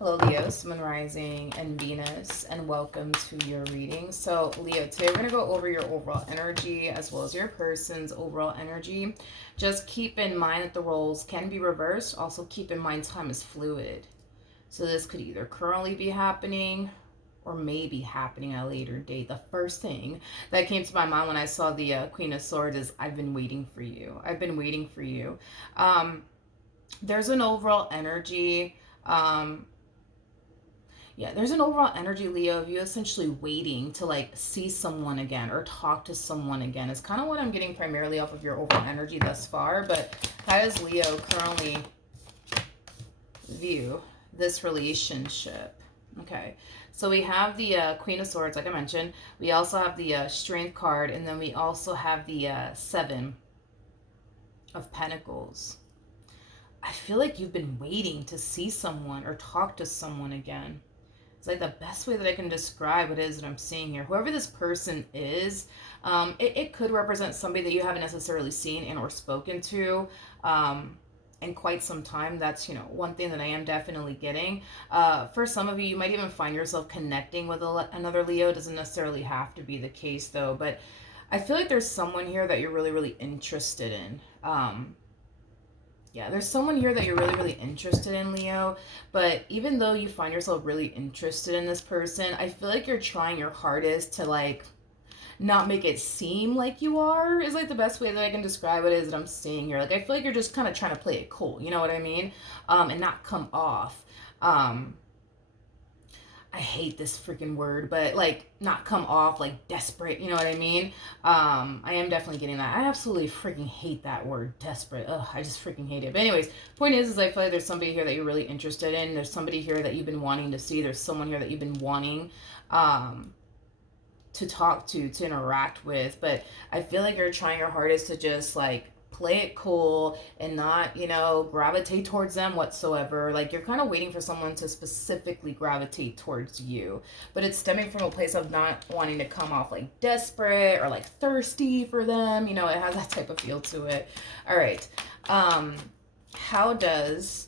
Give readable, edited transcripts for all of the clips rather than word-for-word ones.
Hello, Leo, Sun Rising, and Venus, and welcome to your reading. So, Leo, today we're going to go over your overall energy as well as your person's overall energy. Just keep in mind that the roles can be reversed. Also, keep in mind time is fluid. So, this could either currently be happening or maybe happening at a later date. The first thing that came to my mind when I saw the Queen of Swords is I've been waiting for you. I've been waiting for you. There's an overall energy. There's an overall energy, Leo, of you essentially waiting to like see someone again or talk to someone again. It's kind of what I'm getting primarily off of your overall energy thus far. But how does Leo currently view this relationship? Okay, so we have the Queen of Swords, like I mentioned. We also have the Strength card, and then we also have the Seven of Pentacles. I feel like you've been waiting to see someone or talk to someone again. It's like the best way that I can describe what it is that I'm seeing here. Whoever this person is, it could represent somebody that you haven't necessarily seen and or spoken to in quite some time. That's, one thing that I am definitely getting. For some of you, you might even find yourself connecting with another Leo. It doesn't necessarily have to be the case, though. But I feel like there's someone here that you're really, really interested in. There's someone here that you're really, really interested in, Leo. But even though you find yourself really interested in this person, I feel like you're trying your hardest to, like, not make it seem like you are, is, like, the best way that I can describe it is that I'm seeing here. Like, I feel like you're just kind of trying to play it cool, you know what I mean? And not come off. I hate this freaking word, but like not come off like desperate, you know what I mean? I am definitely getting that. I absolutely freaking hate that word, desperate. Ugh, I just freaking hate it. But anyways, point is I feel like there's somebody here that you're really interested in. There's somebody here that you've been wanting to see. There's someone here that you've been wanting to talk to interact with. But I feel like you're trying your hardest to just like play it cool and not, gravitate towards them whatsoever. Like you're kind of waiting for someone to specifically gravitate towards you. But it's stemming from a place of not wanting to come off like desperate or like thirsty for them. It has that type of feel to it. All right. How does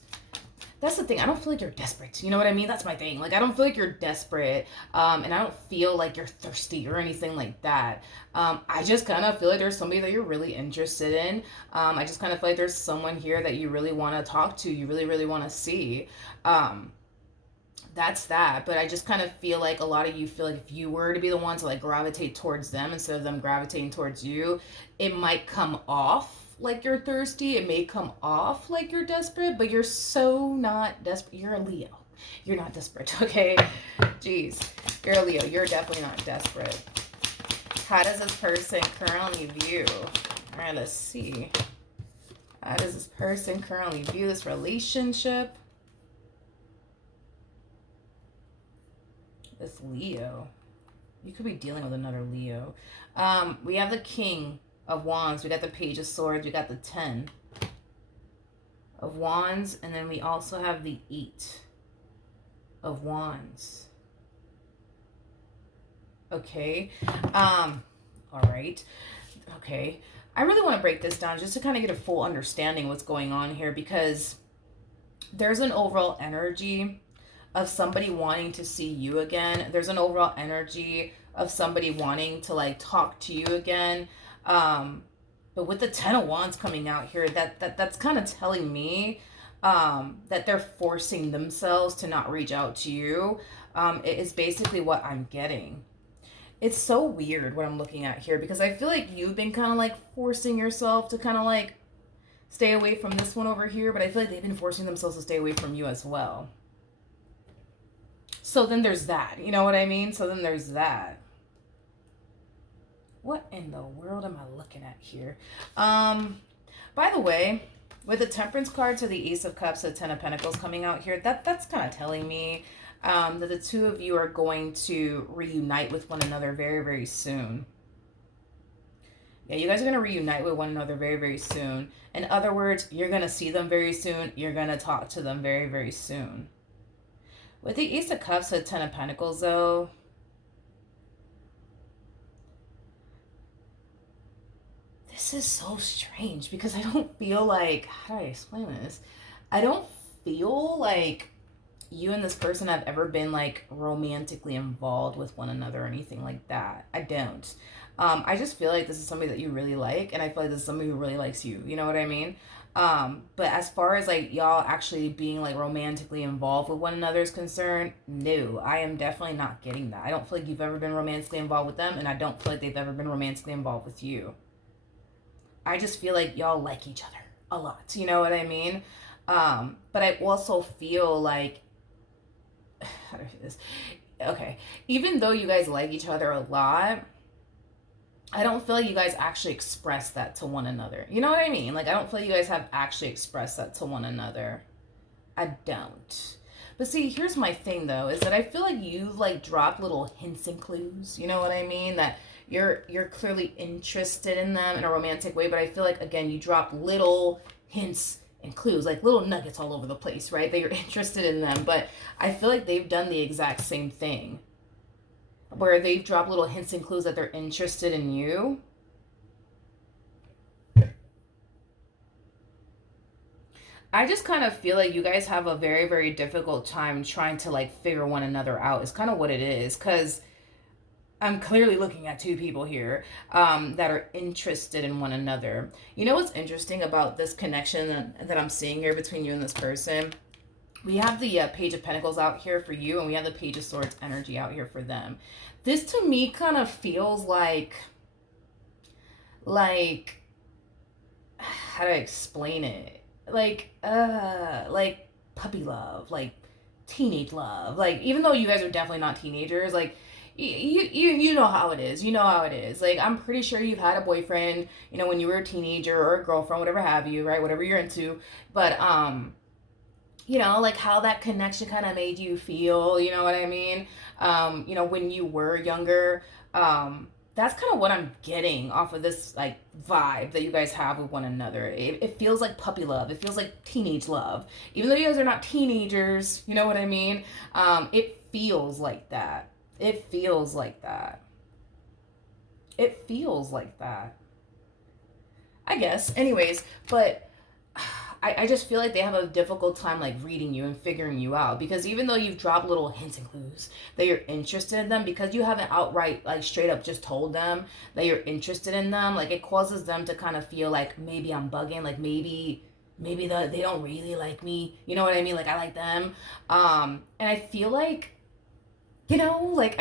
that's the thing. I don't feel like you're desperate. You know what I mean? That's my thing. Like, I don't feel like you're desperate. And I don't feel like you're thirsty or anything like that. I just kind of feel like there's somebody that you're really interested in. I just kind of feel like there's someone here that you really want to talk to. You really, really want to see. That's that. But I just kind of feel like a lot of you feel like if you were to be the one to like gravitate towards them instead of them gravitating towards you, it might come off like you're thirsty. It may come off like you're desperate, but you're so not desperate. You're a Leo. You're not desperate, okay? Jeez. You're a Leo. You're definitely not desperate. How does this person currently view? All right, let's see. How does this person currently view this relationship? This Leo. You could be dealing with another Leo. We have the King of Wands, we got the Page of Swords, we got the 10 of Wands, and then we also have the 8 of Wands. Okay. All right. Okay. I really want to break this down just to kind of get a full understanding of what's going on here, because there's an overall energy of somebody wanting to see you again. There's an overall energy of somebody wanting to like talk to you again. But with the 10 of Wands coming out here, that's kind of telling me that they're forcing themselves to not reach out to you. It is basically what I'm getting. It's so weird what I'm looking at here, because I feel like you've been kind of like forcing yourself to kind of like stay away from this one over here, but I feel like they've been forcing themselves to stay away from you as well. So then there's that, you know what I mean? So then there's that. What in the world am I looking at here? By the way, with the Temperance card to the Ace of Cups, the 10 of Pentacles coming out here, that's kind of telling me that the two of you are going to reunite with one another very, very soon. Yeah, you guys are going to reunite with one another very, very soon. In other words, you're going to see them very soon. You're going to talk to them very, very soon. With the Ace of Cups, the 10 of Pentacles, though, this is so strange because I don't feel like, how do I explain this? I don't feel like you and this person have ever been like romantically involved with one another or anything like that. I don't. I just feel like this is somebody that you really like, and I feel like this is somebody who really likes you. You know what I mean? But as far as like y'all actually being like romantically involved with one another is concerned, no, I am definitely not getting that. I don't feel like you've ever been romantically involved with them, and I don't feel like they've ever been romantically involved with you. I just feel like y'all like each other a lot. You know what I mean? But I also feel like, how do I say this? Okay, even though you guys like each other a lot, I don't feel like you guys actually express that to one another. You know what I mean? Like, I don't feel like you guys have actually expressed that to one another. I don't. But see, here's my thing though, is that I feel like you like drop little hints and clues. You know what I mean? That you're clearly interested in them in a romantic way, but I feel like again, you drop little hints and clues, like little nuggets all over the place, right? That you're interested in them, but I feel like they've done the exact same thing where they've dropped little hints and clues that they're interested in you. I just kind of feel like you guys have a very, very difficult time trying to like figure one another out. Is kind of what it is. Because I'm clearly looking at two people here that are interested in one another. You know what's interesting about this connection that I'm seeing here between you and this person? We have the Page of Pentacles out here for you, and we have the Page of Swords energy out here for them. This to me kind of feels like, how do I explain it? Like puppy love, like teenage love. Like, even though you guys are definitely not teenagers, like, you know how it is. You know how it is. Like, I'm pretty sure you've had a boyfriend, you know, when you were a teenager, or a girlfriend, whatever have you, right? Whatever you're into. But, you know, like how that connection kind of made you feel, you know what I mean? You know, when you were younger, that's kind of what I'm getting off of this like vibe that you guys have with one another. It feels like puppy love. It feels like teenage love. Even though you guys are not teenagers, you know what I mean? It feels like that. It feels like that. It feels like that. I guess. Anyways, but I just feel like they have a difficult time like reading you and figuring you out, because even though you've dropped little hints and clues that you're interested in them, because you haven't outright like straight up just told them that you're interested in them, like it causes them to kind of feel like maybe I'm bugging, like maybe they don't really like me, you know what I mean? Like I like them. And I feel like, you know, like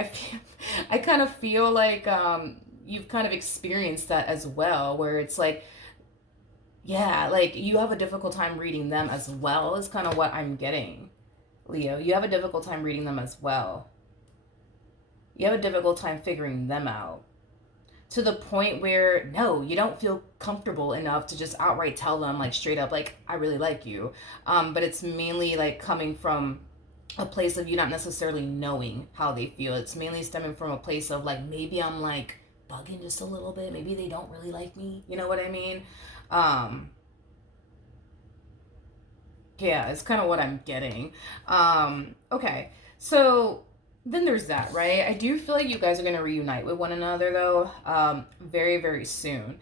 I kind of feel like you've kind of experienced that as well, where it's like, yeah, like you have a difficult time reading them as well, is kind of what I'm getting, Leo. You have a difficult time reading them as well. You have a difficult time figuring them out, to the point where, no, you don't feel comfortable enough to just outright tell them like straight up, like, I really like you. But it's mainly like coming from a place of you not necessarily knowing how they feel. It's mainly stemming from a place of like, maybe I'm like bugging just a little bit. Maybe they don't really like me. You know what I mean? Um, yeah, it's kind of what I'm getting. Okay, so then there's that, right? I do feel like you guys are going to reunite with one another, though, very, very soon.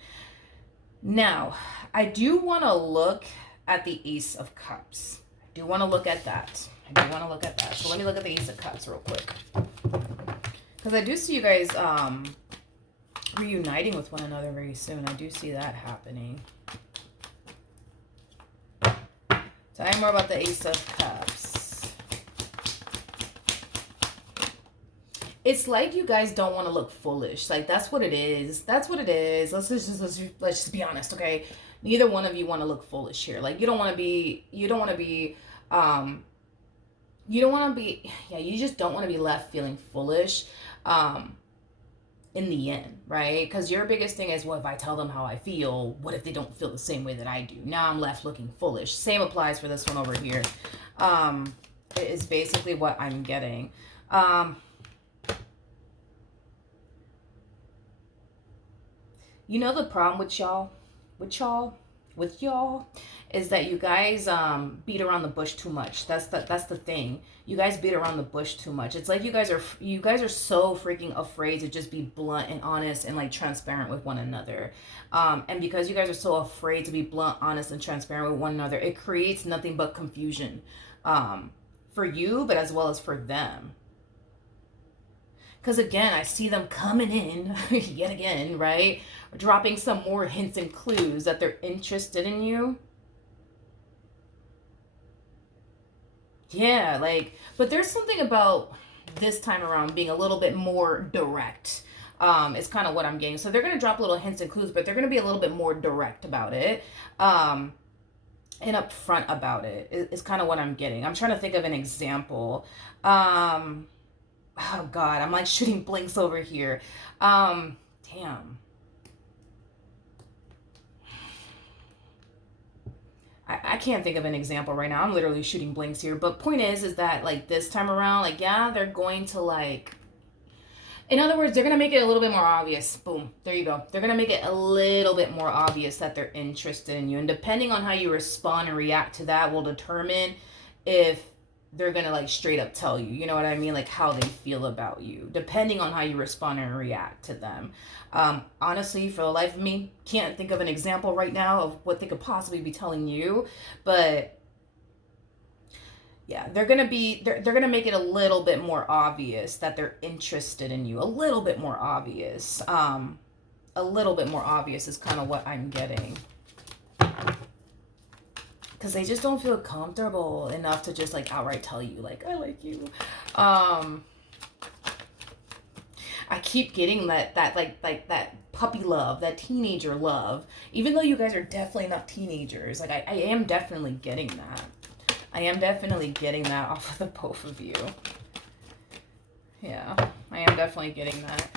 Now, I do want to look at the Ace of Cups. I do want to look at that. So let me look at the Ace of Cups real quick. Because I do see you guys reuniting with one another very soon. I do see that happening. Tell me more about the Ace of Cups. It's like you guys don't want to look foolish. Like, that's what it is. That's what it is. Let's just be honest, okay? Neither one of you want to look foolish here. Like, you just don't want to be left feeling foolish. In the end, right? Because your biggest thing is, well, if I tell them how I feel, what if they don't feel the same way that I do? Now I'm left looking foolish. Same applies for this one over here. It is basically what I'm getting. You know, the problem with y'all is that you guys beat around the bush too much. That's the thing. You guys beat around the bush too much. It's like you guys are so freaking afraid to just be blunt and honest and like transparent with one another. And because you guys are so afraid to be blunt, honest, and transparent with one another, it creates nothing but confusion for you, but as well as for them. Because again, I see them coming in yet again, right? Dropping some more hints and clues that they're interested in you. Yeah, like, but there's something about this time around being a little bit more direct. Is kind of what I'm getting. So they're gonna drop little hints and clues, but they're gonna be a little bit more direct about it. And upfront about it is kind of what I'm getting. I'm trying to think of an example. Oh God, I'm like shooting blinks over here. Damn. I can't think of an example right now. I'm literally shooting blinks here. But point is that like this time around, like, yeah, they're going to like, in other words, they're going to make it a little bit more obvious. Boom. There you go. They're going to make it a little bit more obvious that they're interested in you. And depending on how you respond and react to that will determine if they're going to like straight up tell you, you know what I mean? Like how they feel about you, depending on how you respond and react to them. Honestly, for the life of me, can't think of an example right now of what they could possibly be telling you, but yeah, they're gonna make it a little bit more obvious that they're interested in you. A little bit more obvious. A little bit more obvious is kind of what I'm getting. Because they just don't feel comfortable enough to just like outright tell you like I like you. I keep getting that that puppy love, that teenager love. Even though you guys are definitely not teenagers, like I am definitely getting that. I am definitely getting that off of the both of you. Yeah, I am definitely getting that.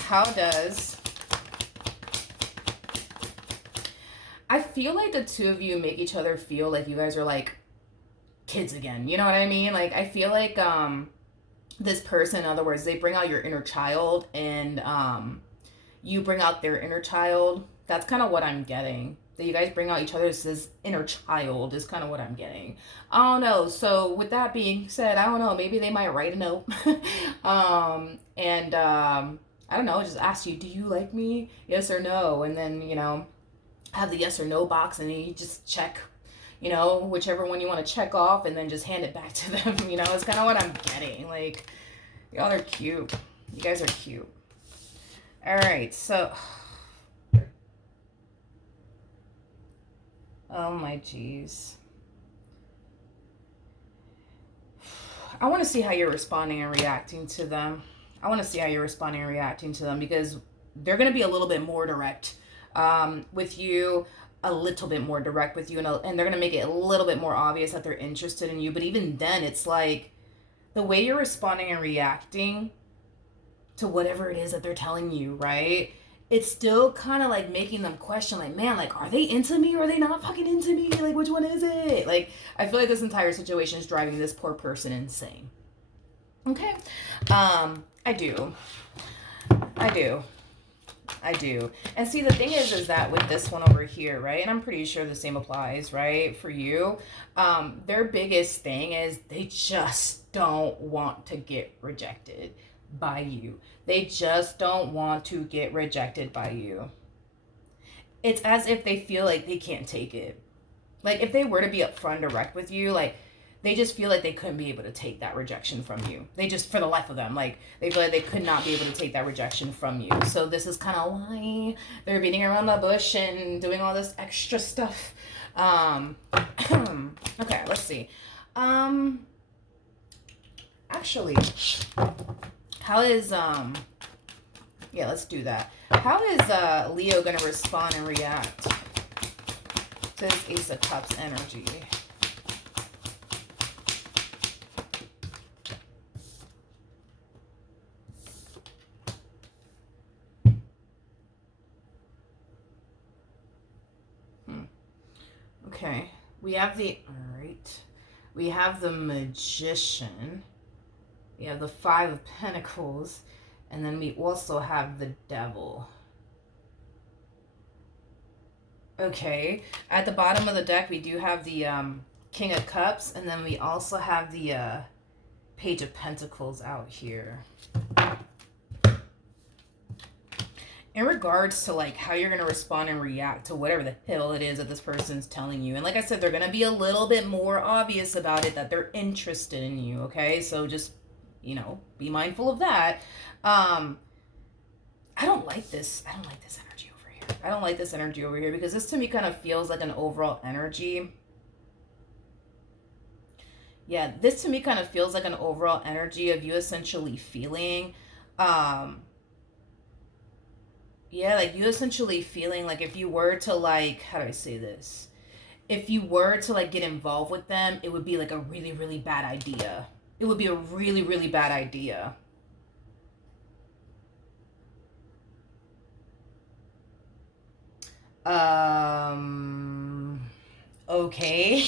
How does... I feel like the two of you make each other feel like you guys are like kids again. You know what I mean? Like I feel like this person, in other words, they bring out your inner child and you bring out their inner child. That's kind of what I'm getting. That you guys bring out each other's inner child is kind of what I'm getting. I don't know. So with that being said, I don't know. Maybe they might write a note. I don't know. Just ask you, do you like me? Yes or no? And then, you know, have the yes or no box and then you just check, you know, whichever one you want to check off and then just hand it back to them. You know, it's kind of what I'm getting. Like, y'all are cute. You guys are cute. All right. So... oh my geez. I want to see how you're responding and reacting to them. I want to see how you're responding and reacting to them because they're going to be a little bit more direct with you, a little bit more direct with you, and they're going to make it a little bit more obvious that they're interested in you. But even then, it's like the way you're responding and reacting to whatever it is that they're telling you, right? It's still kind of like making them question, like, man, like, are they into me or are they not fucking into me? Like, which one is it? Like, I feel like this entire situation is driving this poor person insane. Okay. I do. And see, the thing is that with this one over here, right? And I'm pretty sure the same applies, right? For you, their biggest thing is they just don't want to get rejected by you. They just don't want to get rejected by you. It's as if they feel like they can't take it. Like if they were to be upfront direct with you, like they just feel like they couldn't be able to take that rejection from you. They just, for the life of them, like they feel like they could not be able to take that rejection from you. So this is kind of why they're beating around the bush and doing all this extra stuff. Okay, let's see. Actually, how is yeah, let's do that. How is Leo gonna respond and react to this Ace of Cups energy? Okay, we have the, all right, we have the Magician, we have the Five of Pentacles, and then we also have the Devil. Okay, at the bottom of the deck, we do have the King of Cups, and then we also have the Page of Pentacles out here. in regards to like how you're going to respond and react to whatever the hell it is that this person's telling you. And like I said, they're going to be a little bit more obvious about it, that they're interested in you. Okay. So just, you know, be mindful of that. I don't like this. I don't like this energy over here. I don't like this energy over here, because this to me kind of feels like an overall energy. Yeah, this to me kind of feels like an overall energy of you essentially feeling, yeah, like you essentially feeling like if you were to like, how do I say this? If you were to like get involved with them, it would be like a really, really bad idea. It would be a really, really bad idea. Okay.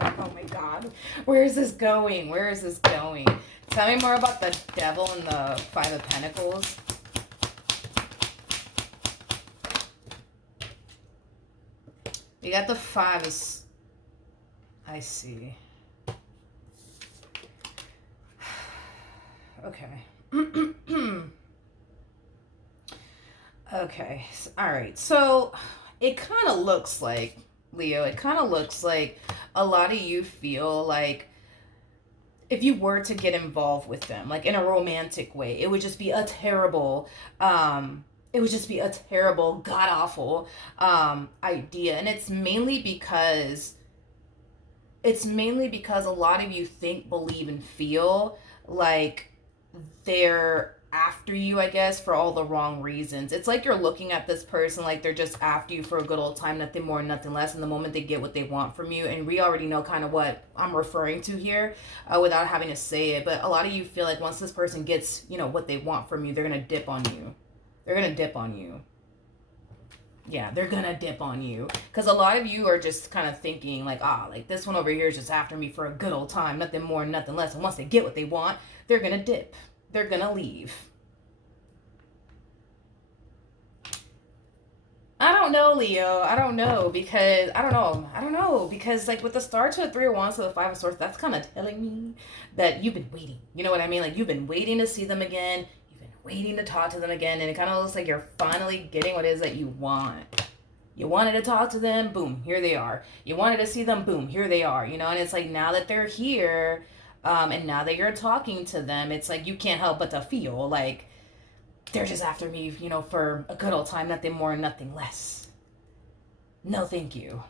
Oh my God. Where is this going? Where is this going? Tell me more about the devil and the Five of Pentacles. We got the five. I see. Okay. Okay. All right. So it kind of looks like, Leo, it kind of looks like a lot of you feel like if you were to get involved with them, like in a romantic way, it would just be a terrible, it would just be a terrible, god awful idea. And it's mainly because a lot of you think, believe, and feel like they're after you, I guess, for all the wrong reasons. It's like you're looking at this person like they're just after you for a good old time, nothing more, nothing less. And the moment they get what they want from you, and we already know kind of what I'm referring to here, without having to say it. But a lot of you feel like once this person gets, you know, what they want from you, they're gonna dip on you. They're gonna dip on you. Yeah, they're gonna dip on you, because a lot of you are just kind of thinking like, like this one over here is just after me for a good old time, nothing more, nothing less. And once they get what they want, they're gonna dip. They're gonna leave. I don't know, Leo. I don't know, because I don't know because like with the star to the Three of Wands to the Five of Swords, that's kind of telling me that you've been waiting. You know what I mean? Like you've been waiting to see them again. You've been waiting to talk to them again, and it kind of looks like you're finally getting what it is that you want. You wanted to talk to them, boom, here they are. You wanted to see them, boom, here they are. You know, and it's like now that they're here, and now that you're talking to them, it's like you can't help but to feel like they're just after me, you know, for a good old time, nothing more, nothing less. No, thank you.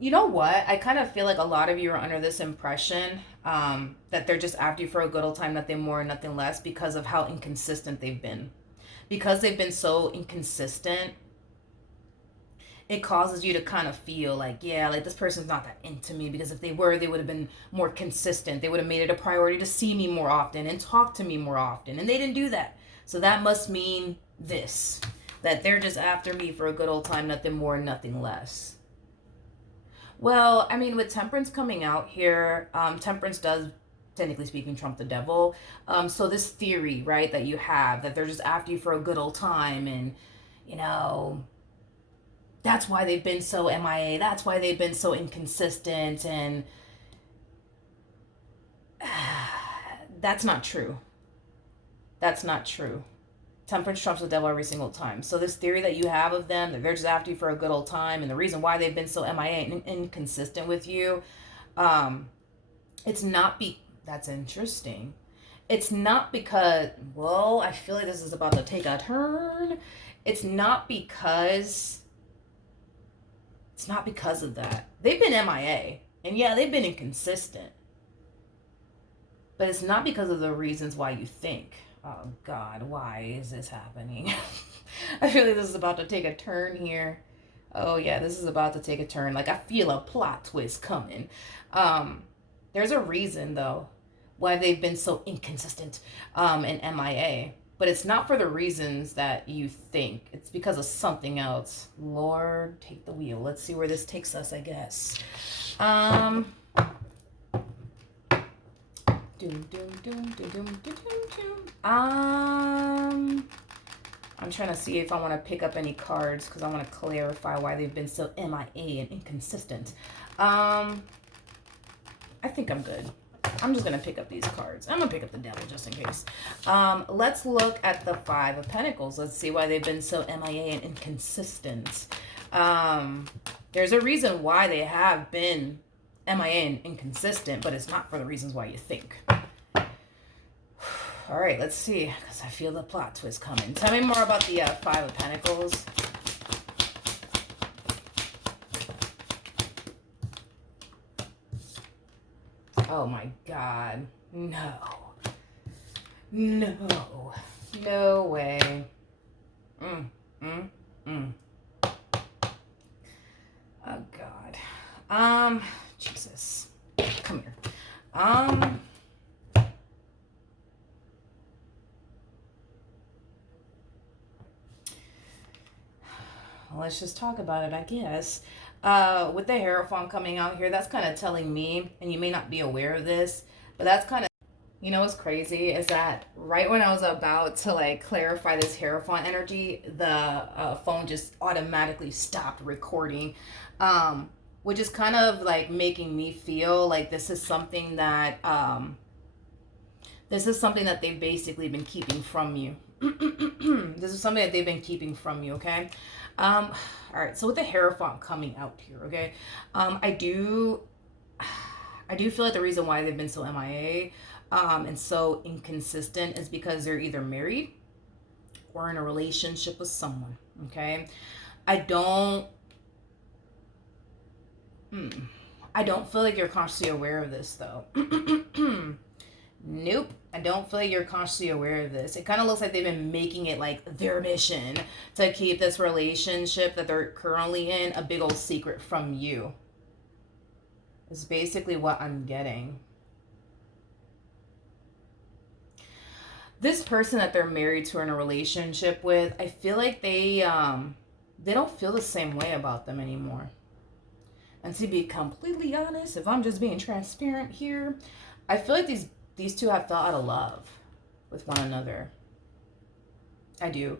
You know what? I kind of feel like a lot of you are under this impression that they're just after you for a good old time, nothing more, nothing less, because of how inconsistent they've been. Because they've been so inconsistent, it causes you to kind of feel like, yeah, like this person's not that into me, because if they were, they would have been more consistent. They would have made it a priority to see me more often and talk to me more often. And they didn't do that. So that must mean this, that they're just after me for a good old time, nothing more, nothing less. Well, I mean, with Temperance coming out here, Temperance does, technically speaking, trump the devil. So this theory, right, that you have, that they're just after you for a good old time, and, you know, that's why they've been so MIA. That's why they've been so inconsistent. And that's not true. That's not true. Temperance trumps the devil every single time. So this theory that you have of them, that they're just after you for a good old time, and the reason why they've been so MIA and inconsistent with you, it's not that's interesting. It's not because, well, I feel like this is about to take a turn. It's not because of that. They've been MIA. And yeah, they've been inconsistent. But it's not because of the reasons why you think. Oh God, why is this happening? I feel like this is about to take a turn here. Oh yeah, this is about to take a turn. Like I feel a plot twist coming. There's a reason though why they've been so inconsistent and MIA. But it's not for the reasons that you think. It's because of something else. Lord, take the wheel. Let's see where this takes us, I guess. I'm trying to see if I want to pick up any cards, because I want to clarify why they've been so MIA and inconsistent. I think I'm good. I'm just going to pick up these cards. I'm going to pick up the devil just in case. Let's look at the Five of Pentacles. Let's see why they've been so MIA and inconsistent. There's a reason why they have been MIA and inconsistent, but it's not for the reasons why you think. All right, let's see, because I feel the plot twist coming. Tell me more about the Five of Pentacles. Oh my God. No. No. No way. Oh God. Jesus. Come here. Let's just talk about it, I guess. With the Hierophant coming out here, that's kind of telling me, and you may not be aware of this, but that's kind of, you know what's crazy is that right when I was about to like clarify this Hierophant energy, the phone just automatically stopped recording, which is kind of like making me feel like this is something that they've basically been keeping from you. This is something that they've been keeping from you, okay? All right, so with the Hierophant coming out here, okay, I do feel like the reason why they've been so MIA and so inconsistent is because they're either married or in a relationship with someone, okay? I don't feel like you're consciously aware of this, though. Nope. I don't feel like you're consciously aware of this. It kind of looks like they've been making it like their mission to keep this relationship that they're currently in a big old secret from you. It's basically what I'm getting. This person that they're married to or in a relationship with, I feel like they don't feel the same way about them anymore. And to be completely honest, if I'm just being transparent here, I feel like these two have fell out of love with one another. I do.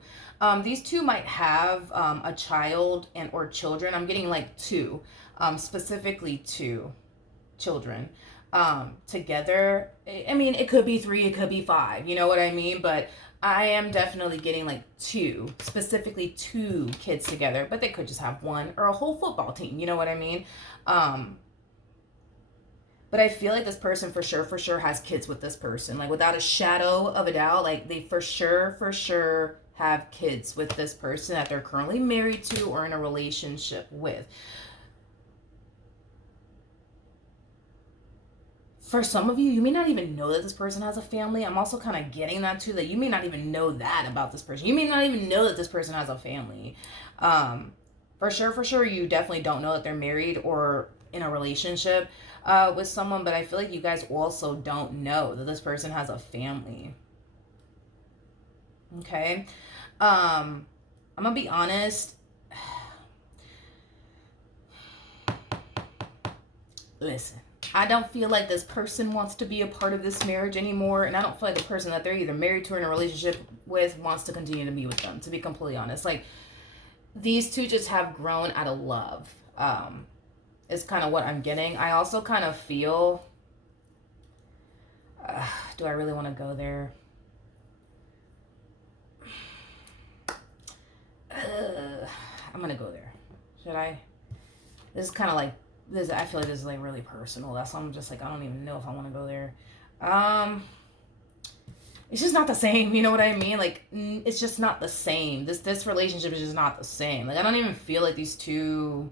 These two might have a child and or children. I'm getting like two, specifically two children together. I mean, it could be three, it could be five, you know what I mean? But I am definitely getting like two, specifically two kids together, but they could just have one or a whole football team, you know what I mean? But I feel like this person for sure has kids with this person. Like without a shadow of a doubt, like they for sure have kids with this person that they're currently married to or in a relationship with. For some of you, you may not even know that this person has a family. I'm also kind of getting that too, that you may not even know that about this person. You may not even know that this person has a family. For sure, you definitely don't know that they're married or in a relationship with someone, but I feel like you guys also don't know that this person has a family. Okay? I'm gonna be honest. Listen, I don't feel like this person wants to be a part of this marriage anymore, and I don't feel like the person that they're either married to or in a relationship with wants to continue to be with them, to be completely honest. Like, these two just have grown out of love. Is kind of what I'm getting. I also kind of feel, do I really want to go there? I'm gonna go there. Should I? This is kind of like this. I feel like this is like really personal. That's why I'm just like, I don't even know if I want to go there. It's just not the same. You know what I mean? Like, it's just not the same. This relationship is just not the same. Like, I don't even feel like these two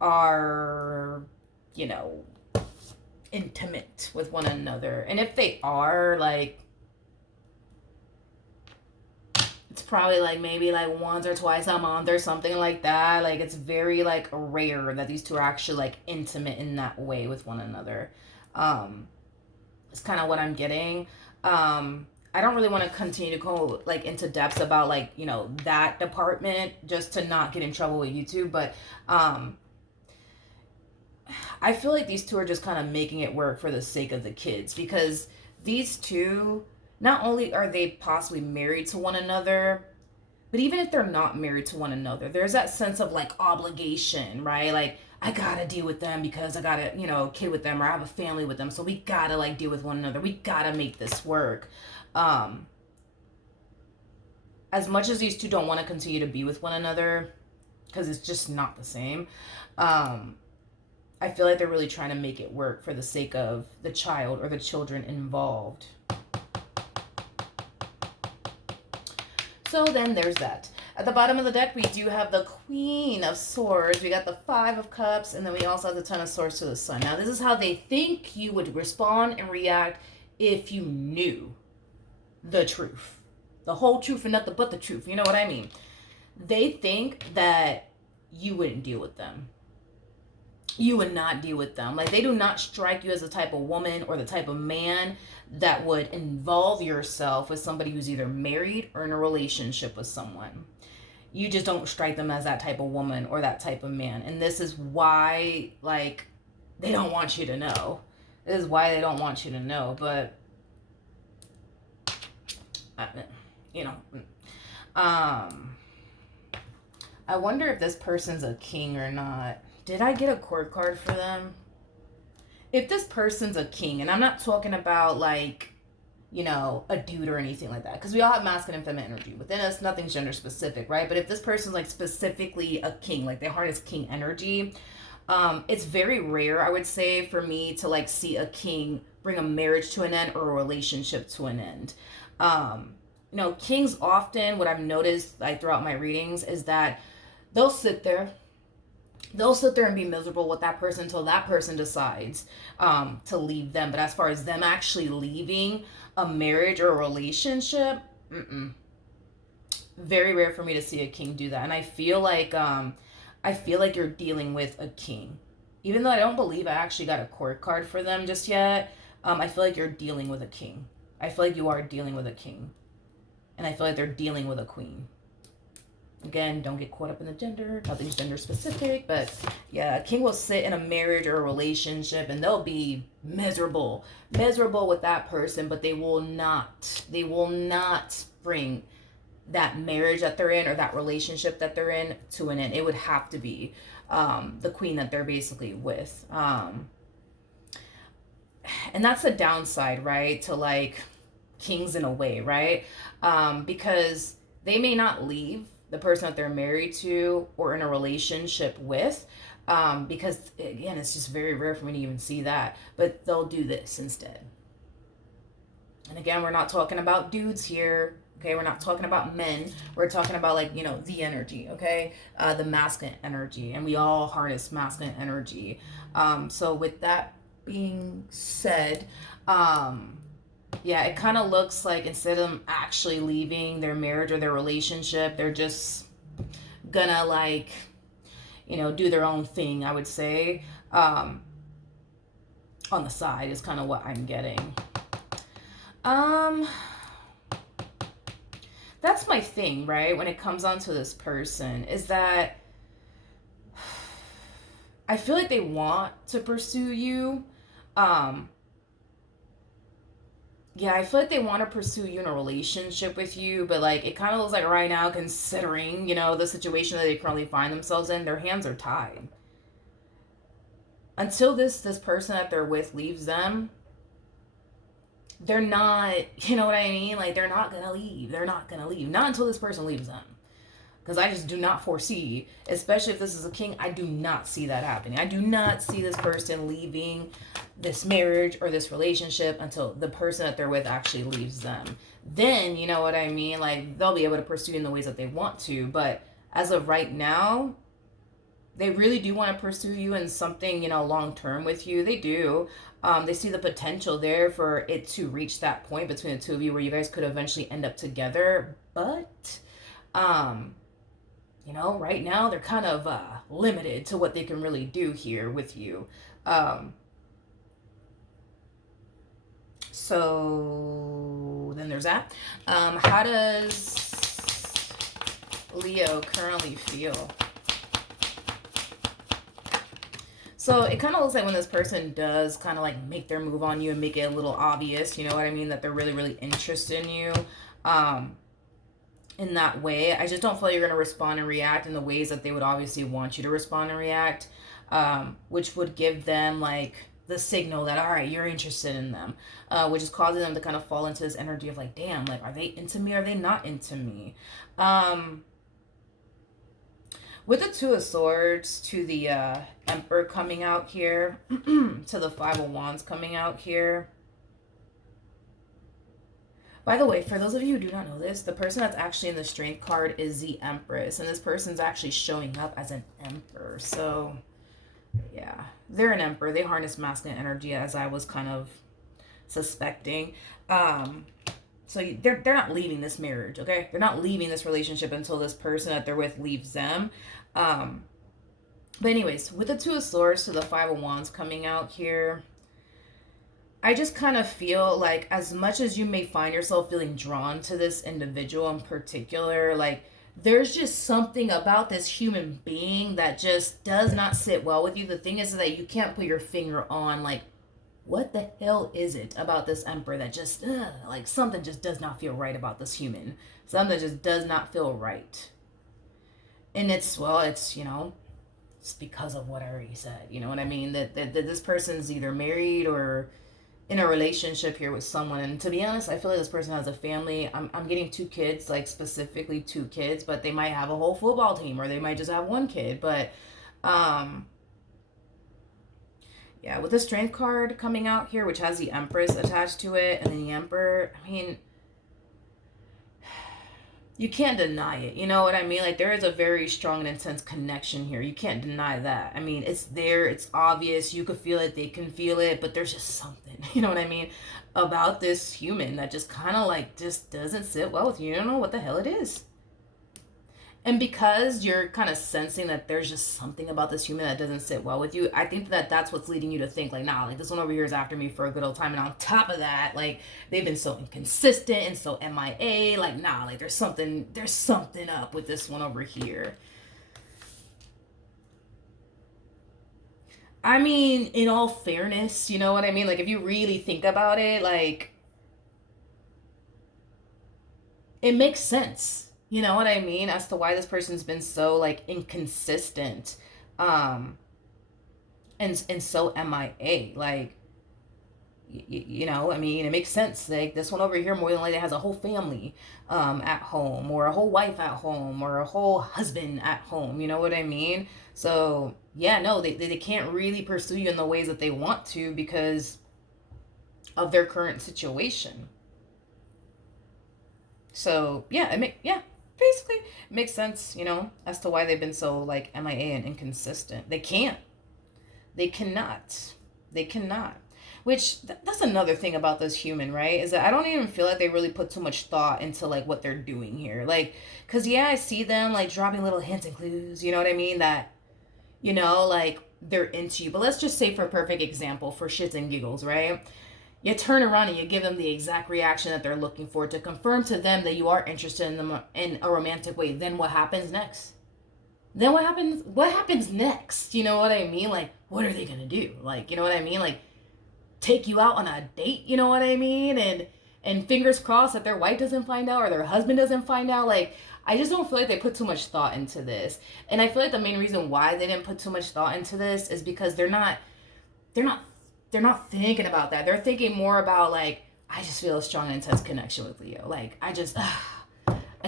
are, you know, intimate with one another. And if they are, like, it's probably like maybe like once or twice a month or something like that. Like, it's very like rare that these two are actually like intimate in that way with one another. It's kind of what I'm getting. I don't really want to continue to go like into depths about like, you know, that department just to not get in trouble with YouTube, but I feel like these two are just kind of making it work for the sake of the kids, because these two, not only are they possibly married to one another, but even if they're not married to one another, there's that sense of like obligation, right? Like, I gotta deal with them because I got a, kid with them, or I have a family with them. So we gotta like deal with one another. We gotta make this work. Um, as much as these two don't want to continue to be with one another, because it's just not the same, um, I feel like they're really trying to make it work for the sake of the child or the children involved. So then there's that. At the bottom of the deck, we do have the Queen of Swords. We got the Five of Cups, and then we also have the Ten of Swords to the Sun. Now, this is how they think you would respond and react if you knew the truth. The whole truth and nothing but the truth. You know what I mean? They think that you wouldn't deal with them. You would not deal with them. Like, they do not strike you as the type of woman or the type of man that would involve yourself with somebody who's either married or in a relationship with someone. You just don't strike them as that type of woman or that type of man. And this is why, like, they don't want you to know. This is why they don't want you to know. But, you know, I wonder if this person's a king or not. Did I get a court card for them? If this person's a king, and I'm not talking about like, a dude or anything like that, because we all have masculine and feminine energy within us. Nothing's gender specific, right? But if this person's like specifically a king, like their heart is king energy, it's very rare, I would say, for me to like see a king bring a marriage to an end or a relationship to an end. Kings often, what I've noticed like throughout my readings is that they'll sit there and be miserable with that person until that person decides to leave them. But as far as them actually leaving a marriage or a relationship, very rare for me to see a king do that. And I feel like you're dealing with a king, even though I don't believe I actually got a court card for them just yet. I feel like you're dealing with a king. I feel like you are dealing with a king, and I feel like they're dealing with a queen. Again, don't get caught up in the gender. Nothing's gender specific. But yeah, a king will sit in a marriage or a relationship and they'll be miserable with that person, but they will not bring that marriage that they're in or that relationship that they're in to an end. It would have to be the queen that they're basically with. And that's a downside, right? To like kings in a way, right? Because they may not leave the person that they're married to or in a relationship with, because again, it's just very rare for me to even see that, but they'll do this instead. And again, we're not talking about dudes here, okay? We're not talking about men. We're talking about like, the energy, okay? The masculine energy, and we all harness masculine energy. So with that being said, yeah, it kind of looks like instead of them actually leaving their marriage or their relationship, they're just gonna like, do their own thing, I would say. On the side is kind of what I'm getting. That's my thing, right? When it comes on to this person, is that I feel like they want to pursue you. Yeah, I feel like they want to pursue you in a relationship with you, but like it kind of looks like right now, considering, the situation that they currently find themselves in, their hands are tied. Until this person that they're with leaves them, they're not, you know what I mean? Like they're not going to leave. They're not going to leave. Not until this person leaves them. Because I just do not foresee, especially if this is a king, I do not see that happening. I do not see this person leaving this marriage or this relationship until the person that they're with actually leaves them. Then, you know what I mean? Like, they'll be able to pursue in the ways that they want to. But as of right now, they really do want to pursue you in something, long term with you. They do. They see the potential there for it to reach that point between the two of you where you guys could eventually end up together. But, right now they're kind of limited to what they can really do here with you. So then there's that. How does Leo currently feel? So it kind of looks like when this person does kind of like make their move on you and make it a little obvious, you know what I mean, that they're really, really interested in you. in that way. I just don't feel like you're going to respond and react in the ways that they would obviously want you to respond and react, which would give them like the signal that, all right, you're interested in them, which is causing them to kind of fall into this energy of like, damn, like, are they into me? Or are they not into me? With the Two of Swords to the Emperor coming out here, to the Five of Wands coming out here. By the way, for those of you who do not know this, the person that's actually in the Strength card is the Empress. And this person's actually showing up as an Emperor. So, yeah. They're an Emperor. They harness masculine energy, as I was kind of suspecting. So they're not leaving this marriage, okay? They're not leaving this relationship until this person that they're with leaves them. But anyways, with the Two of Swords to the Five of Wands coming out here, I just kind of feel like as much as you may find yourself feeling drawn to this individual in particular, like there's just something about this human being that just does not sit well with you. The thing is that you can't put your finger on like, what the hell is it about this Emperor that just, like something just does not feel right about this human. Something just does not feel right. And it's, well, it's, you know, it's because of what I already said. You know what I mean? That this person's either married or in a relationship here with someone. And to be honest, I feel like this person has a family. I'm getting 2 kids, like specifically 2 kids, but they might have a whole football team or they might just have 1 kid. But yeah, with the Strength card coming out here, which has the Empress attached to it and then the Emperor, I mean, you can't deny it. You know what I mean? Like there is a very strong and intense connection here. You can't deny that. I mean, it's there. It's obvious. You could feel it. They can feel it. But there's just something, you know what I mean, about this human that just kind of like just doesn't sit well with you. You don't know what the hell it is. And because you're kind of sensing that there's just something about this human that doesn't sit well with you, I think that that's what's leading you to think like, nah, like this one over here is after me for a good old time. And on top of that, like they've been so inconsistent and so MIA, like, nah, like there's something up with this one over here. I mean, in all fairness, you know what I mean? Like if you really think about it, like it makes sense. You know what I mean? As to why this person's been so like inconsistent and so MIA. Like you know, I mean, it makes sense. Like this one over here more than likely has a whole family at home or a whole wife at home or a whole husband at home. You know what I mean? So yeah, no, they can't really pursue you in the ways that they want to because of their current situation. So yeah, basically it makes sense, you know, as to why they've been so like MIA and inconsistent. They cannot. Which that's another thing about this human, right? Is that I don't even feel like they really put too much thought into like what they're doing here. Like, cause yeah, I see them like dropping little hints and clues, you know what I mean? That, you know, like they're into you. But let's just say for a perfect example, for shits and giggles, right? You turn around and you give them the exact reaction that they're looking for to confirm to them that you are interested in them in a romantic way. Then what happens next? Then what happens? What happens next? You know what I mean? Like, what are they gonna do? Like, you know what I mean? Like, take you out on a date? You know what I mean? And fingers crossed that their wife doesn't find out or their husband doesn't find out. Like, I just don't feel like they put too much thought into this. And I feel like the main reason why they didn't put too much thought into this is because they're not thinking about that. They're thinking more about like, I just feel a strong and intense connection with Leo. Like, I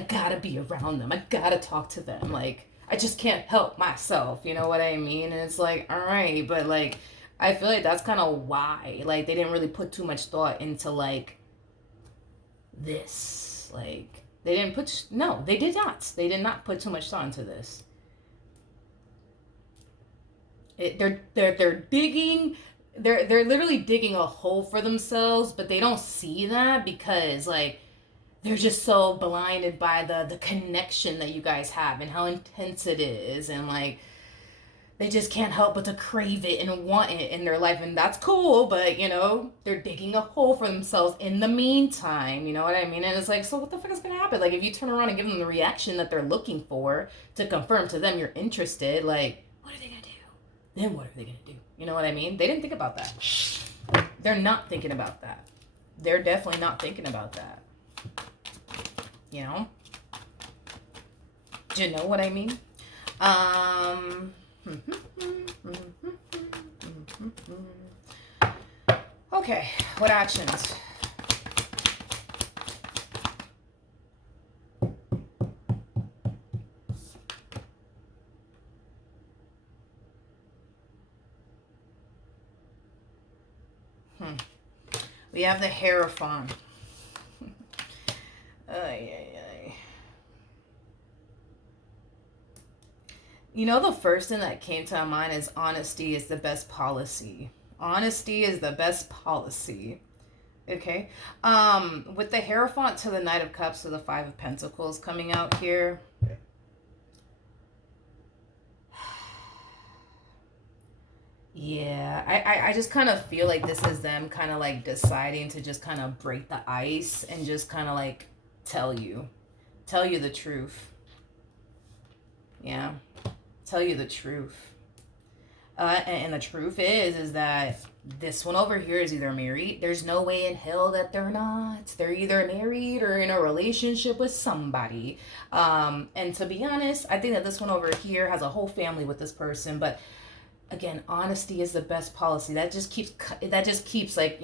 gotta be around them. I gotta talk to them. Like, I just can't help myself. You know what I mean? And it's like, all right, but like, I feel like that's kind of why, like, they didn't really put too much thought into like this. Like, they did not. They did not put too much thought into this. They're digging. They're literally digging a hole for themselves, but they don't see that because like they're just so blinded by the connection that you guys have and how intense it is, and like they just can't help but to crave it and want it in their life. And that's cool, but you know, they're digging a hole for themselves in the meantime. You know what I mean? And it's like, so what the fuck is gonna happen? Like, if you turn around and give them the reaction that they're looking for to confirm to them you're interested, like, what are they gonna do? Then what are they gonna do? You know what I mean? They didn't think about that. They're not thinking about that. They're definitely not thinking about that. You know? You know what I mean? Um, okay, what actions? We have the Hierophant. Ay, ay, ay. You know, the first thing that came to my mind is honesty is the best policy. Honesty is the best policy. Okay. With the Hierophant to the Knight of Cups to the Five of Pentacles coming out here. Yeah, I just kind of feel like this is them kind of like deciding to just kind of break the ice and just kind of like tell you the truth. Yeah, tell you the truth. And the truth is that this one over here is either married. There's no way in hell that they're not. They're either married or in a relationship with somebody. And to be honest, I think that this one over here has a whole family with this person. But again, honesty is the best policy. That just keeps like,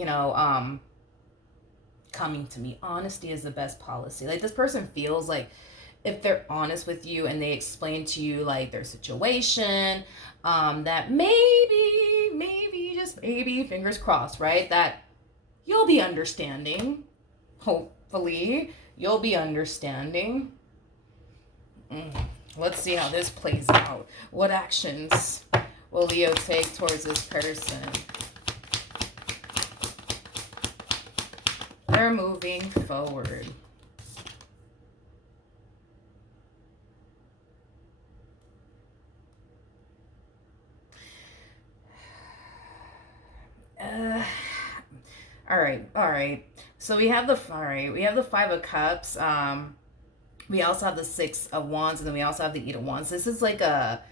coming to me. Honesty is the best policy. Like, this person feels like if they're honest with you and they explain to you like their situation, that maybe, just maybe, fingers crossed, right? That you'll be understanding. Hopefully, you'll be understanding. Let's see how this plays out. What actions will Leo take towards this person? They're moving forward. All right. So we have the Five of Cups. We also have the Six of Wands, and then we also have the Eight of Wands. This is like a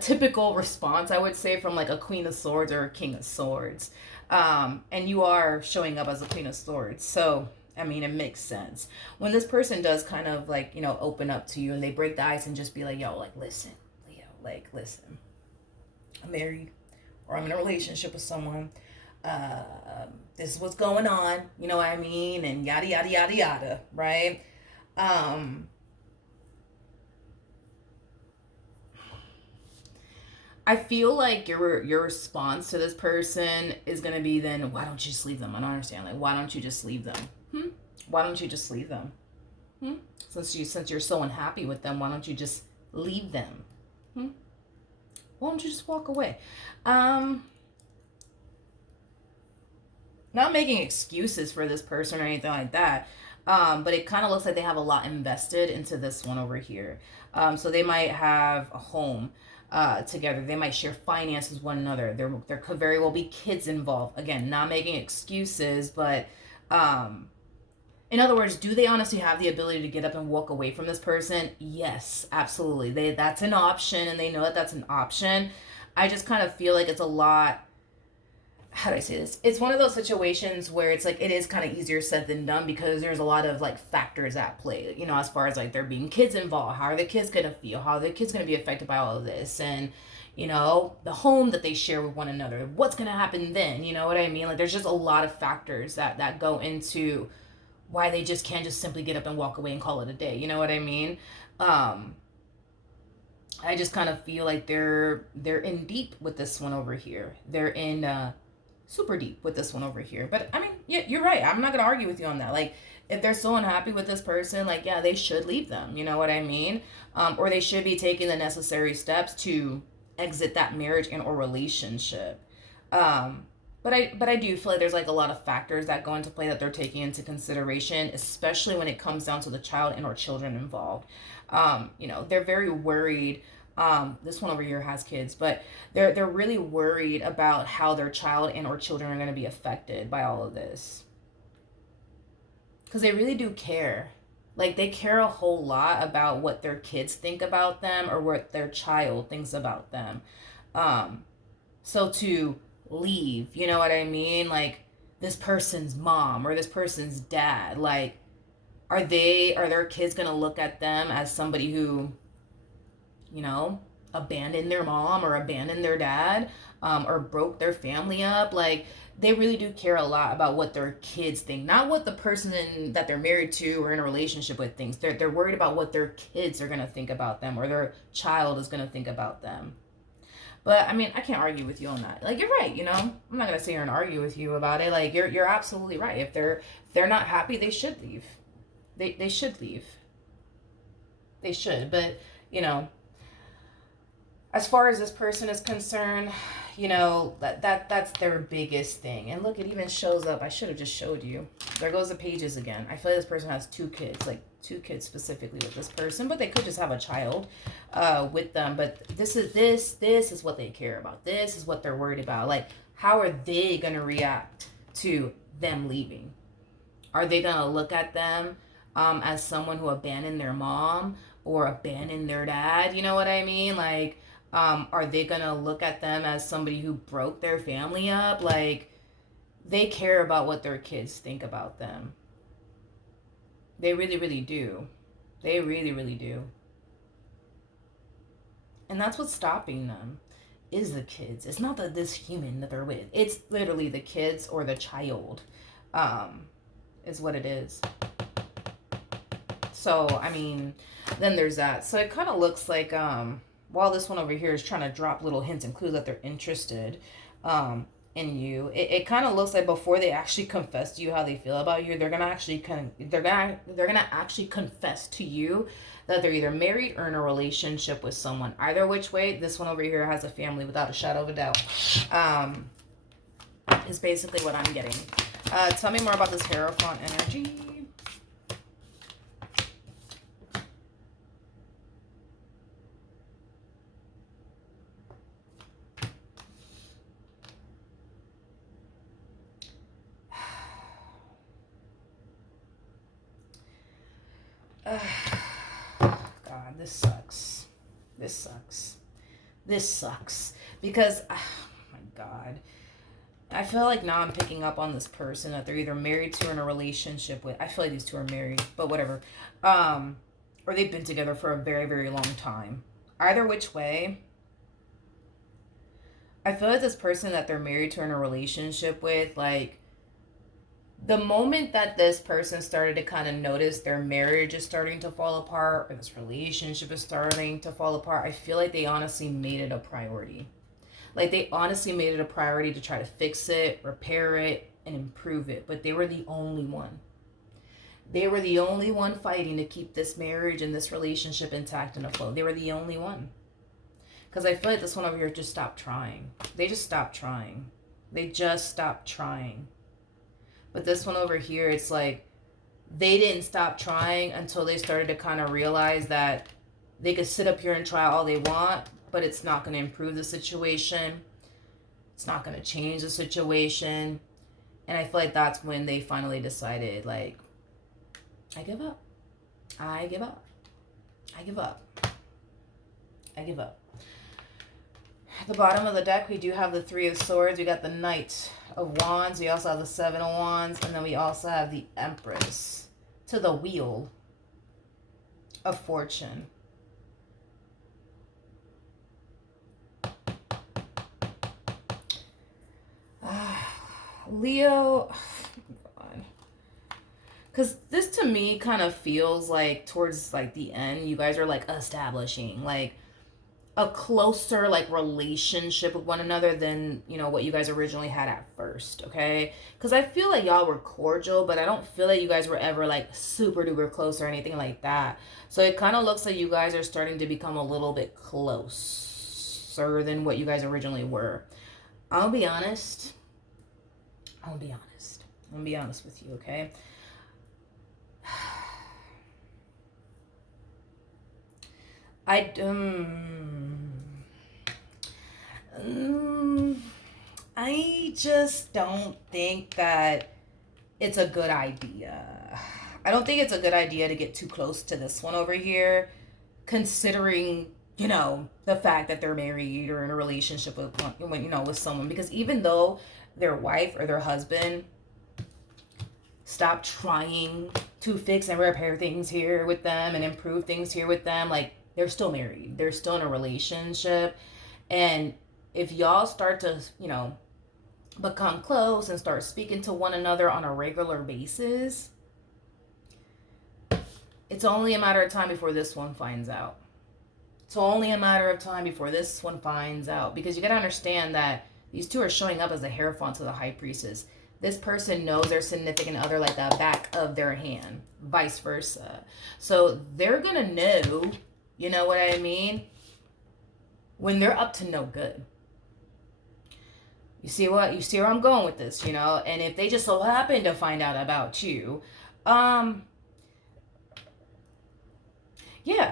typical response, I would say, from like a Queen of Swords or a King of Swords. And you are showing up as a Queen of Swords. So, I mean, it makes sense. When this person does kind of like, open up to you and they break the ice and just be like, yo, like, listen, Leo, like, listen, I'm married or I'm in a relationship with someone. This is what's going on. You know what I mean? And yada, yada, yada, yada, right? I feel like your response to this person is gonna be then, why don't you just leave them? I don't understand. Like, why don't you just leave them? Why don't you just leave them? Since you're so unhappy with them, why don't you just leave them? Why don't you just walk away? Not making excuses for this person or anything like that. But it kind of looks like they have a lot invested into this one over here. So they might have a home together. They might share finances with one another. There could very well be kids involved. Again, not making excuses, but in other words, do they honestly have the ability to get up and walk away from this person? Yes, absolutely. That's an option, and they know that that's an option. I just kind of feel like it's a lot. How do I say this? It's one of those situations where it's like it is kind of easier said than done because there's a lot of like factors at play, as far as like there being kids involved. How are the kids going to feel? How are the kids going to be affected by all of this? And, the home that they share with one another. What's going to happen then? You know what I mean? Like, there's just a lot of factors that go into why they just can't just simply get up and walk away and call it a day. You know what I mean? I just kind of feel like they're in deep with this one over here. They're in super deep with this one over here. But I mean, yeah, you're right. I'm not gonna argue with you on that. Like, if they're so unhappy with this person, like, yeah, they should leave them. You know what I mean? Or they should be taking the necessary steps to exit that marriage and or relationship. But I do feel like there's like a lot of factors that go into play that they're taking into consideration, especially when it comes down to the child and or children involved. They're very worried. This one over here has kids, but they're really worried about how their child and or children are going to be affected by all of this, because they really do care. Like, they care a whole lot about what their kids think about them or what their child thinks about them. So to leave, you know what I mean? Like, this person's mom or this person's dad, like, Are their kids going to look at them as somebody who, you know, abandoned their mom or abandoned their dad, or broke their family up? Like, they really do care a lot about what their kids think, not what the person that they're married to or in a relationship with thinks. They're worried about what their kids are going to think about them, or their child is going to think about them. But I mean, I can't argue with you on that. Like, you're right, you know. I'm not gonna sit here and argue with you about it. Like, you're absolutely right. If they're not happy, they should leave. They should leave. They should. But, you know, as far as this person is concerned, you know, that's their biggest thing. And look, it even shows up. I should have just showed you. There goes the pages again. I feel like this person has 2 kids, like 2 kids specifically with this person, but they could just have a child with them. But this is what they care about. This is what they're worried about. Like, how are they gonna react to them leaving? Are they gonna look at them as someone who abandoned their mom or abandoned their dad? You know what I mean? Like, are they gonna look at them as somebody who broke their family up? Like, they care about what their kids think about them. They really, really do. They really, really do. And that's what's stopping them, is the kids. It's not this human that they're with. It's literally the kids or the child, is what it is. So, I mean, then there's that. So it kind of looks like, while this one over here is trying to drop little hints and clues that they're interested in you, it kind of looks like before they actually confess to you how they feel about you, they're gonna actually they're gonna actually confess to you that they're either married or in a relationship with someone. Either which way, this one over here has a family without a shadow of a doubt. Is basically what I'm getting. Tell me more about this Hierophant energy. God, this sucks. This sucks. This sucks. Because, oh my God. I feel like now I'm picking up on this person that they're either married to or in a relationship with. I feel like these two are married, but whatever. Or they've been together for a very, very long time. Either which way, I feel like this person that they're married to or in a relationship with, like, the moment that this person started to kind of notice their marriage is starting to fall apart, or this relationship is starting to fall apart, I feel like they honestly made it a priority. Like, they honestly made it a priority to try to fix it, repair it, and improve it. But they were the only one. They were the only one fighting to keep this marriage and this relationship intact and afloat. They were the only one. Because I feel like this one over here just stopped trying. They just stopped trying. They just stopped trying. But this one over here, it's like they didn't stop trying until they started to kind of realize that they could sit up here and try all they want, but it's not going to improve the situation. It's not going to change the situation. And I feel like that's when they finally decided, like, I give up. I give up. I give up. I give up. At the bottom of the deck, we do have the 3 of Swords. We got the Knight of Wands. We also have the 7 of Wands. And then we also have the Empress to the Wheel of Fortune. Leo, because this to me kind of feels like towards like the end, you guys are like establishing like a closer like relationship with one another than, you know, what you guys originally had at first, okay? Because I feel like y'all were cordial, but I don't feel like you guys were ever like super duper close or anything like that. So it kind of looks like you guys are starting to become a little bit closer than what you guys originally were. I'll be honest. I'm gonna be honest with you, okay? I just don't think that it's a good idea. I don't think it's a good idea to get too close to this one over here, considering, you know, the fact that they're married or in a relationship with, you know, with someone. Because even though their wife or their husband Stop trying to fix and repair things here with them and improve things here with them. Like, they're still married. They're still in a relationship. And if y'all start to, become close and start speaking to one another on a regular basis, it's only a matter of time before this one finds out. It's only a matter of time before this one finds out. Because you got to understand that these two are showing up as the Hierophant to the High Priestess. This person knows their significant other like the back of their hand. Vice versa. So they're going to know, you know what I mean? When they're up to no good. You see where I'm going with this, And if they just so happen to find out about you, yeah,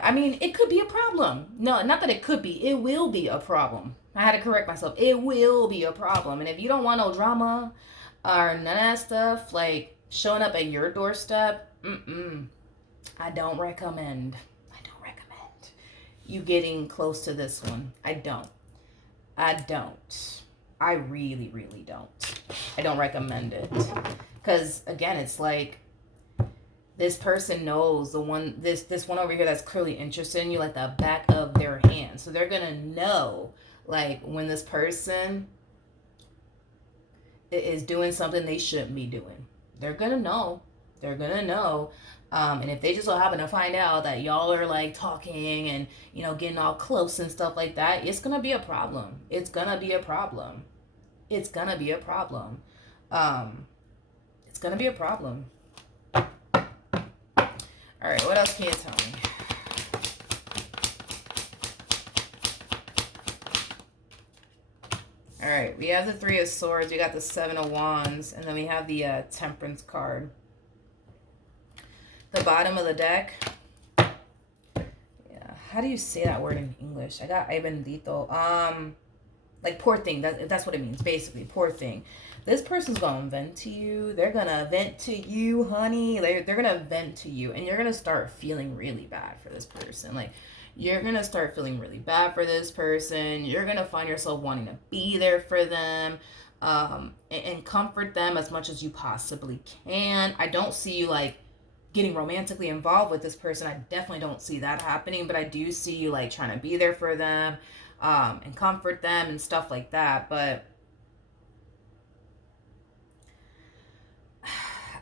I mean, it could be a problem. No, not that it could be. It will be a problem. I had to correct myself. It will be a problem. And if you don't want no drama or none of that stuff, like showing up at your doorstep, I don't recommend you getting close to this one. I don't. I really, really don't. I don't recommend it. Because, again, it's like this person knows this one over here that's clearly interested in you like the back of their hand. So they're going to know, like, when this person is doing something they shouldn't be doing. They're going to know. And if they just so happen to find out that y'all are like talking and, getting all close and stuff like that, it's going to be a problem. It's going to be a problem. All right, what else can you tell me? All right, we have the Three of Swords, we got the Seven of Wands, and then we have the Temperance card. The bottom of the deck. Yeah, how do you say that word in English? I got bendito. Like poor thing. That's what it means, basically. Poor thing. This person's gonna vent to you. They're gonna vent to you, honey. They're gonna vent to you, and you're gonna start feeling really bad for this person. Like, you're gonna start feeling really bad for this person. You're gonna find yourself wanting to be there for them, and comfort them as much as you possibly can. I don't see you like getting romantically involved with this person. I definitely don't see that happening, but I do see you like trying to be there for them, and comfort them and stuff like that. But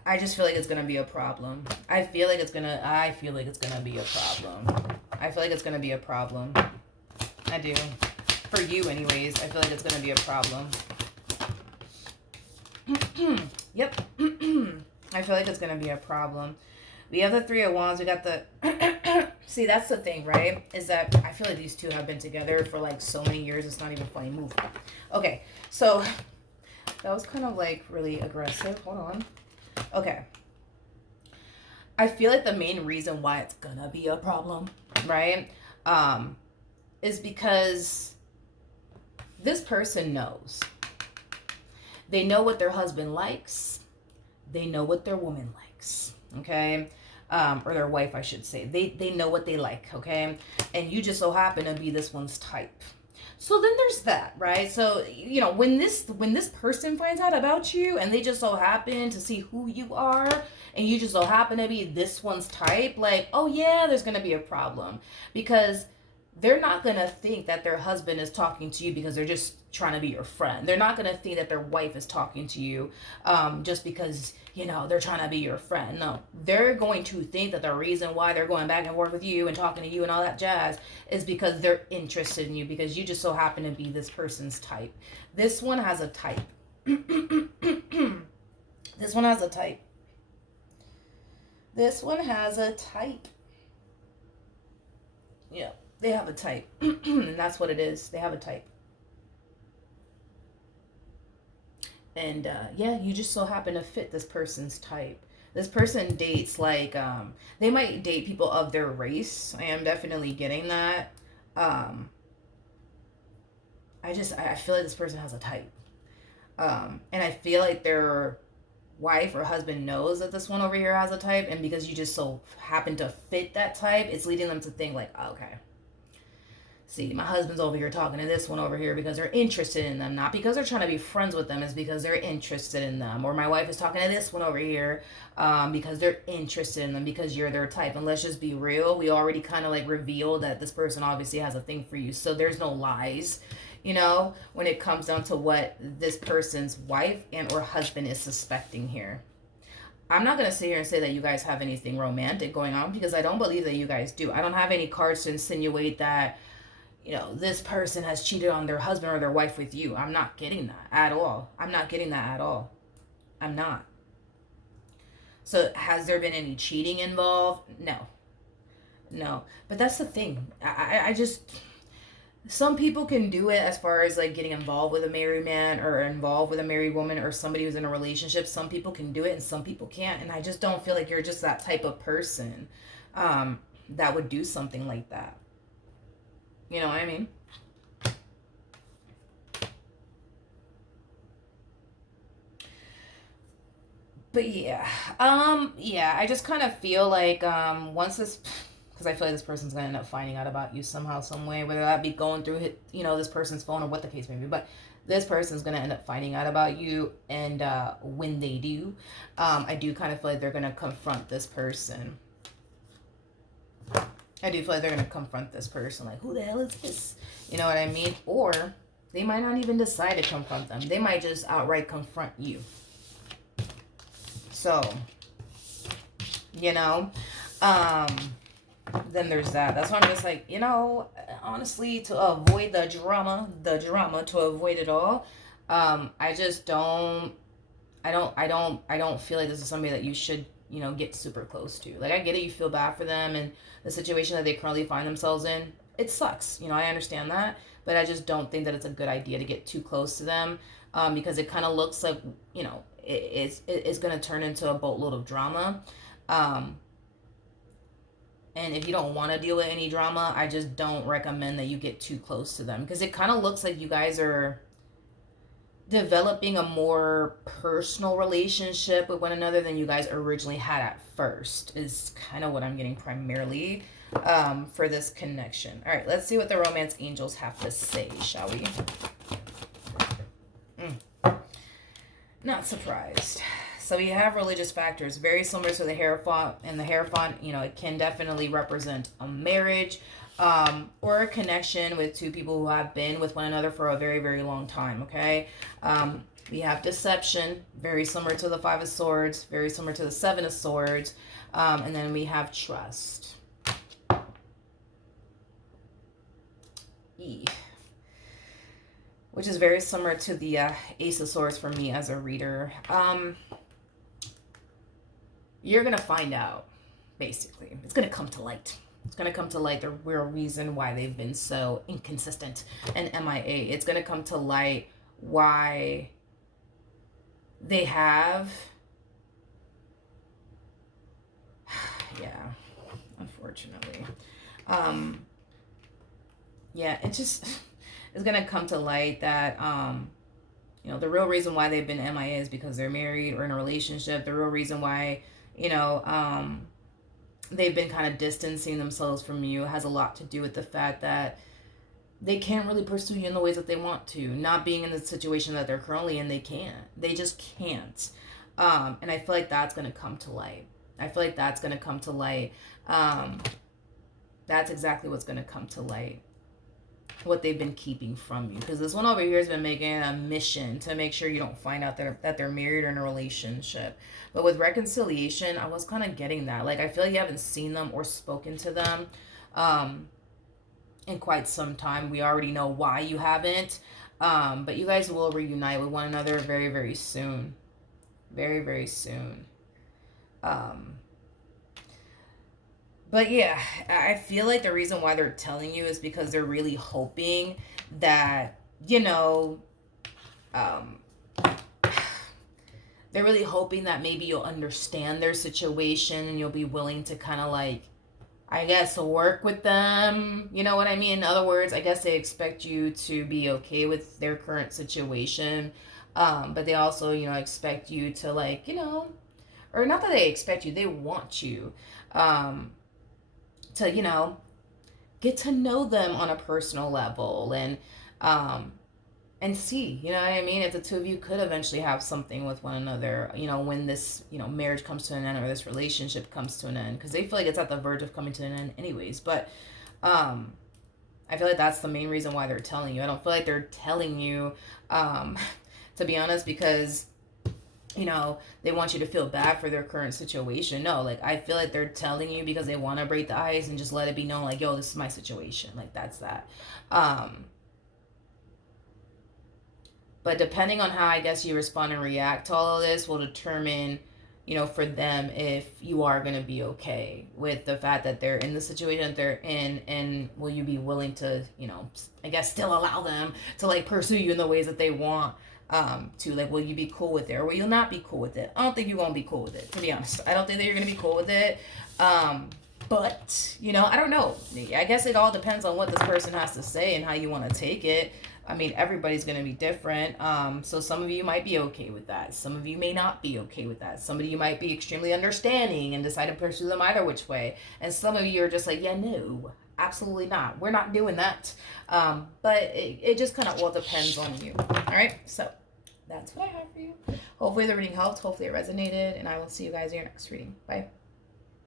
I just feel like it's gonna be a problem. I feel like it's gonna be a problem. I do. For you anyways, I feel like it's gonna be a problem. Yep. I feel like it's gonna be a problem. We have the Three of Wands. We got the... See, that's the thing, right? Is that I feel like these two have been together for like so many years. It's not even funny. Move. Okay, so that was kind of like really aggressive. Hold on. Okay. I feel like the main reason why it's gonna be a problem, right? Is because this person knows. They know what their husband likes. They know what their woman likes. Okay, or their wife, I should say. They know what they like, okay? And you just so happen to be this one's type. So then there's that, right? So, when this person finds out about you and they just so happen to see who you are and you just so happen to be this one's type, like, oh yeah, there's going to be a problem. Because they're not going to think that their husband is talking to you because they're just trying to be your friend. They're not going to think that their wife is talking to you just because, they're trying to be your friend. No, they're going to think that the reason why they're going back and forth with you and talking to you and all that jazz is because they're interested in you, because you just so happen to be this person's type. This one has a type. This one has a type. Yeah. They have a type. And that's what it is. They have a type. And yeah, you just so happen to fit this person's type. This person dates like, they might date people of their race. I am definitely getting that. I feel like this person has a type. And I feel like their wife or husband knows that this one over here has a type. And because you just so happen to fit that type, it's leading them to think like, oh, okay. See, my husband's over here talking to this one over here because they're interested in them. Not because they're trying to be friends with them, it's because they're interested in them. Or my wife is talking to this one over here because they're interested in them, because you're their type. And let's just be real. We already kind of like revealed that this person obviously has a thing for you. So there's no lies, when it comes down to what this person's wife and or husband is suspecting here. I'm not going to sit here and say that you guys have anything romantic going on, because I don't believe that you guys do. I don't have any cards to insinuate that, this person has cheated on their husband or their wife with you. I'm not getting that at all. I'm not getting that at all. I'm not. So has there been any cheating involved? No. No. But that's the thing. I just... Some people can do it as far as like getting involved with a married man or involved with a married woman or somebody who's in a relationship. Some people can do it and some people can't. And I just don't feel like you're just that type of person that would do something like that. You know what I mean? But yeah. I just kind of feel like once this... Because I feel like this person's going to end up finding out about you somehow, some way, whether that be going through, this person's phone or what the case may be. But this person's going to end up finding out about you. And when they do, I do kind of feel like they're going to confront this person. I do feel like they're going to confront this person. Like, who the hell is this? You know what I mean? Or they might not even decide to confront them. They might just outright confront you. So, then there's that. That's why I'm just like, honestly, to avoid the drama, to avoid it all, I just don't feel like this is somebody that you should, get super close to. Like, I get it, you feel bad for them and the situation that they currently find themselves in. It sucks, I understand that, but I just don't think that it's a good idea to get too close to them, because it kind of looks like, it's going to turn into a boatload of drama. And if you don't want to deal with any drama, I just don't recommend that you get too close to them, because it kind of looks like you guys are developing a more personal relationship with one another than you guys originally had at first, is kind of what I'm getting primarily for this connection. All right, let's see what the romance angels have to say, shall we? Not surprised. So we have religious factors, very similar to the Hierophant. And the Hierophant, it can definitely represent a marriage or a connection with two people who have been with one another for a very, very long time, okay? We have deception, very similar to the Five of Swords, very similar to the Seven of Swords. And then we have trust. Which is very similar to the Ace of Swords for me as a reader. You're going to find out, basically. It's going to come to light. It's going to come to light the real reason why they've been so inconsistent and MIA. It's going to come to light why they have... yeah, unfortunately. It just... it's going to come to light that... the real reason why they've been MIA is because they're married or in a relationship. The real reason why... they've been kind of distancing themselves from you has a lot to do with the fact that they can't really pursue you in the ways that they want to. Not being in the situation that they're currently in, they can't. They just can't. And I feel like that's going to come to light. That's exactly what's going to come to light. What they've been keeping from you, because this one over here has been making a mission to make sure you don't find out that they're married or in a relationship. But with reconciliation, I was kind of getting that, like, I feel like you haven't seen them or spoken to them in quite some time. We already know why you haven't, but you guys will reunite with one another very, very soon. Very, very soon. But yeah, I feel like the reason why they're telling you is because they're really hoping that, they're really hoping that maybe you'll understand their situation and you'll be willing to kind of like, I guess, work with them. You know what I mean? In other words, I guess they expect you to be okay with their current situation. But they also, expect you to like, or not that they expect you, they want you, to, get to know them on a personal level, and see, you know what I mean, if the two of you could eventually have something with one another, you know, when this, you know, marriage comes to an end or this relationship comes to an end, because they feel like it's at the verge of coming to an end anyways. But I feel like that's the main reason why they're telling you. I don't feel like they're telling you, to be honest, because, you know, they want you to feel bad for their current situation. No, like, I feel like they're telling you because they want to break the ice and just let it be known, like, yo, this is my situation. Like, that's that. But depending on how, I guess, you respond and react to all of this will determine, you know, for them, if you are going to be okay with the fact that they're in the situation that they're in, and will you be willing to, you know, I guess, still allow them to, like, pursue you in the ways that they want to. Like, will you be cool with it, or will you not be cool with it? I don't think you won't be cool with it, to be honest. I don't think that you're going to be cool with it. But, you know, I don't know. I guess it all depends on what this person has to say and how you want to take it. I mean, everybody's going to be different. So some of you might be okay with that. Some of you may not be okay with that. Some of you might be extremely understanding and decide to pursue them either which way. And some of you are just like, yeah, no, absolutely not. We're not doing that. But it just kind of all depends on you. All right. So that's what I have for you. Hopefully the reading helped. Hopefully it resonated. And I will see you guys in your next reading. Bye.